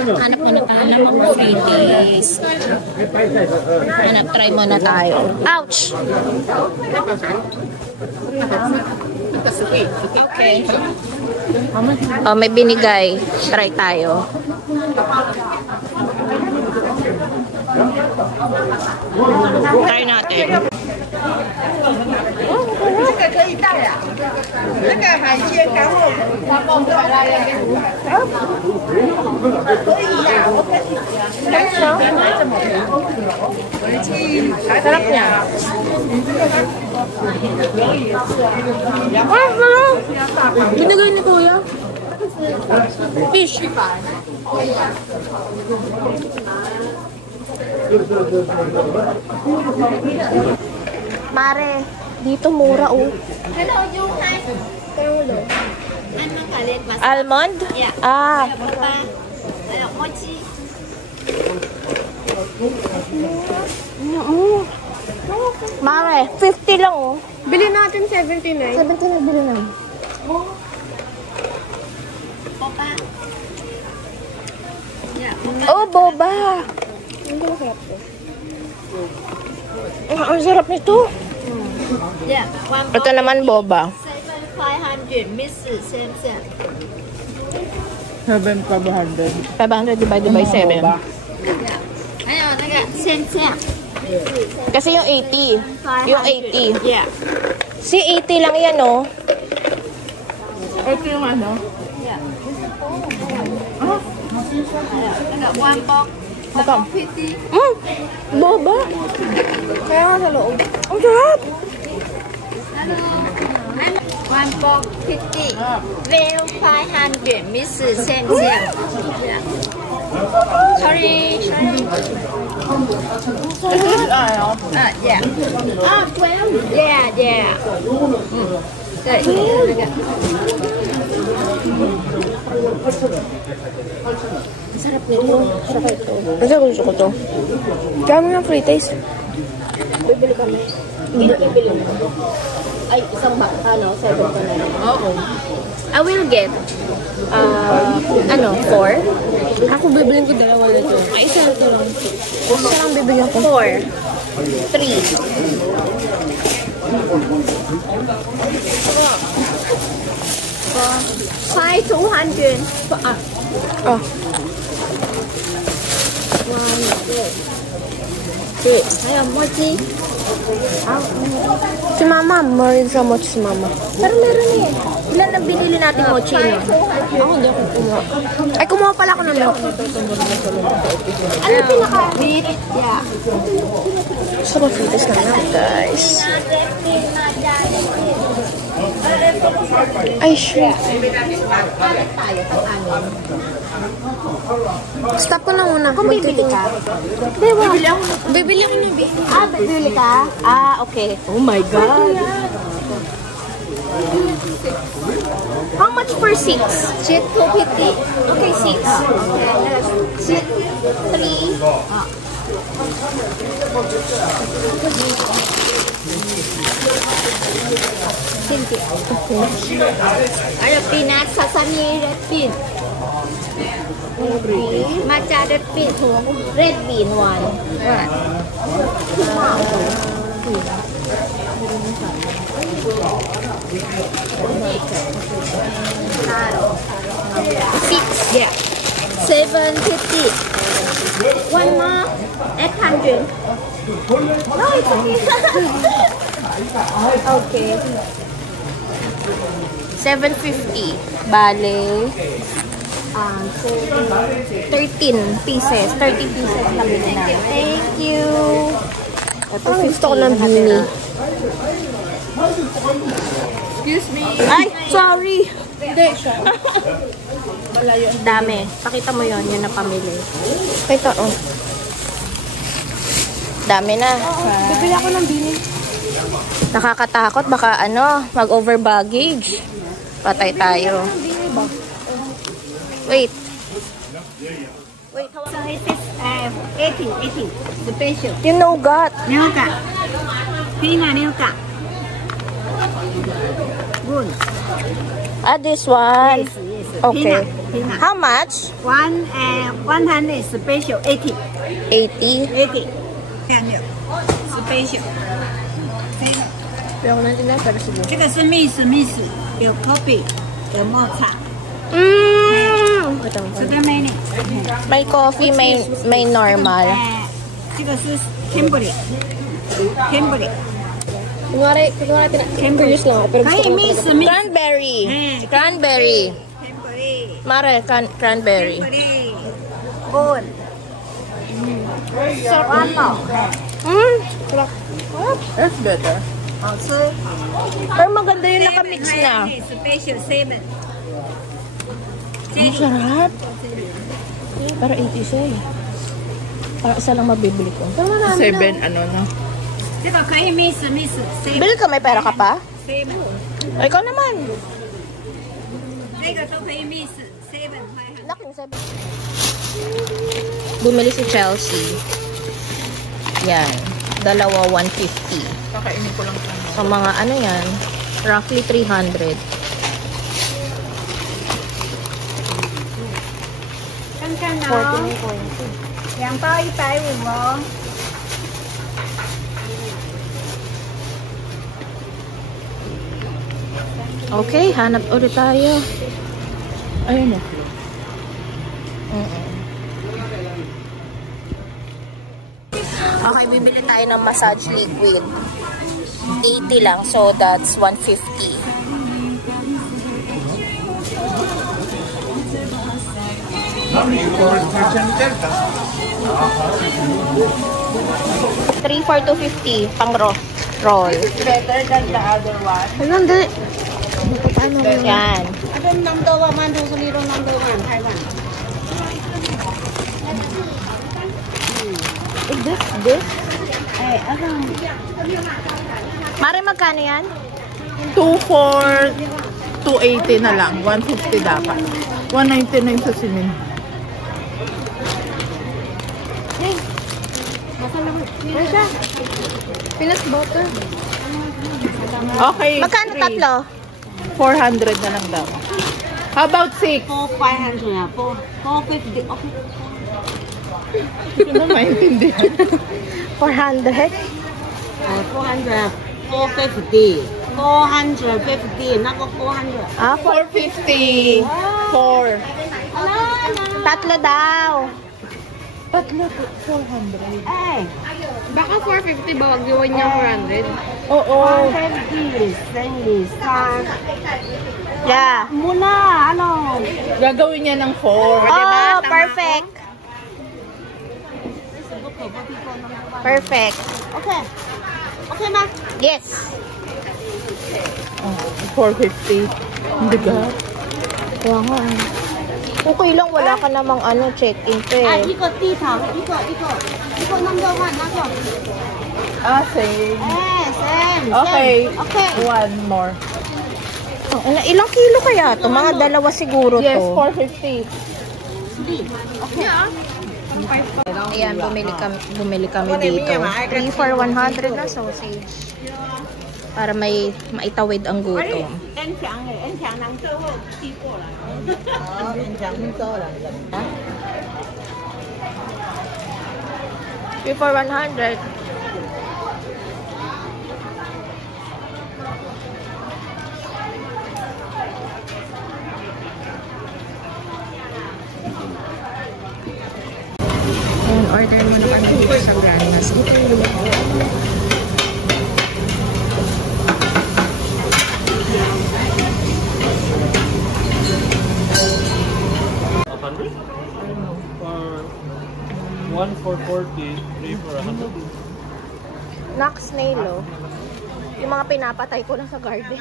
Hanap muna tayo ng free days. Hanap, try muna tayo. Ouch! Okay. Oh, may binigay. Try tayo. Try natin. 这个可以带啊，那个海鲜干货，他蹦出来了，可以呀，我可以。Sarap niya. Ah, sarap! Binigay ni Kuya. Fish. Mare, dito mura oh. Hello, yung hi. Ano kalit? Almond? Yeah. Ah. Mochi. Mare, 50 lang oh. Bili natin 79. 79 bili lang. Boba. Yeah. Oh, boba. Ang sarap nito. Yeah. One Ito naman boba. 500. Miss same. 500 divided by 7. Yeah. Ayun, naga same. Kasi yung 80. Yung 80. Yeah. Si 80 lang yan oh. Ito yung ano? Yeah. Naga one box. Magkano? 50. Boba. Kaya nga sa loob. Ang sarap. Hello. One box 50. Well 500. Miss same. Yeah. Sorry. Yeah. 12. Yeah. Good. Sarap nito. Sarap ito. Kasi gusto ko to. Kaya mo ng free taste. Bibili kami. Bibili mo. Ay, isang ba? Ano? 7 ka na. Oo. I will get 4. Ako bibili ko dalawa na ito. Ay, isa na ito lang. Isa lang bibigyan ko. 4. 5 200. Oh. 还有墨迹。 Si Mama. More sa mochi si Mama. Pero meron eh. Ilan ang binili natin mochi no? Ako hindi ako kumuha. Ay, kumuha pala ako ng milk. Ano yung pinaka-hit? Yeah. Sarap free taste na lang, guys. Ay, shrimp. Stop ko na muna. Kung bibili ka? Bibili ako na bibili. Ah, bibili ka? Ah, okay. Oh my God. How much for 6? Sheet 250. Okay, 6. Sheet 3. Ano, peanut, sesame, red bean. Matcha red bean. Red bean one. Six, yeah. 750. One more. 800. No, it's okay. Okay. 750. Bale. 13 pieces. 13 pieces lang din na. Thank you. Ito, gusto ko ng bini. Excuse me. Ay, sorry. Hindi siya. Dami. Pakita mo yon yun na pamili. Ito, oh. Dami na. Bibili ako ng bini. Nakakatakot, baka ano, mag-over baggage. Patay tayo. Wait. Wait, So it is 80 special. you know God. Nougat. Peanut nougat. Good. This one. Yes, yes. Okay. Peanut. How much? 100 special 80. 80. 80. Special. 这个是 miss，有 coffee， 有抹茶， 这个 many。 May coffee, may normal. 这个是 Cambridge。Kunwari curious lang ako, pero 可 gusto 以 ko miss Cranberry. Cranberry. Cambridge。 Mare, cranberry. Good。One more。 That's better. 好吃。 Pero maganda yung nakamix na. Special 7。 Ang sarap. Pero 80 siya eh. Para isa lang mabibili ko. 7, ano na. 这个可以 miss 7。 Bill ka, may pera ka pa? 7。 O, ikaw naman. 这个都可以 miss 7。 Laking 7. Bumili si Chelsea. Yan. Dalawa 150. kakainin ko lang ito. So, mga ano yan, roughly 300. 看看哦，2包150哦。 Okay, hanap ulit tayo. Ayun o. Okay, bibili tayo ng massage liquid. 80 lang, so that's 150. $3 for $250 pang roll. Better than the other one. Hindi. Yan. Adam number 1, 2, 3, number 1, Taiwan. Is this? Eh, Adam. Mari, magkano yan? 2 for 280 na lang. 150 dapat. 199 sa sinin. Pinas butter. Okay. Magkano 3. tatlo? 400 na lang daw. How about 6? 500 啊，450 ，OK。 Hindi ko na maintindihan. 400? 400 450 450 那个400 Ah, 450. 4. tatlo daw. Tatlo 400. eh Baka 450 ba? Wag yun niya 400? Oo. 450 3 Yeah. muna ano Gagawin niya ng 4. Oh, perfect. Perfect. okay okay na Yes. 450. Hindi ka? Kaya nga eh. Okay lang, wala ka namang ano, check-in pa 啊 eh. 一个地毯一个 number 1那个 Ah, same. 哎 same Okay. okay One more. Oh, ilang kilo kaya to? Mga dalawa siguro to. Yes, 450. Ayan, bumili kami dito. 3 for 100 na sausage. Para may maitawid ang gutom. 恩强能最后寄过来 3 for 100. Ayan, order mo naman dito sa Grandma's. One for 40, 3 for 100. Knox snail, oh. Yung mga pinapatay ko lang sa garden.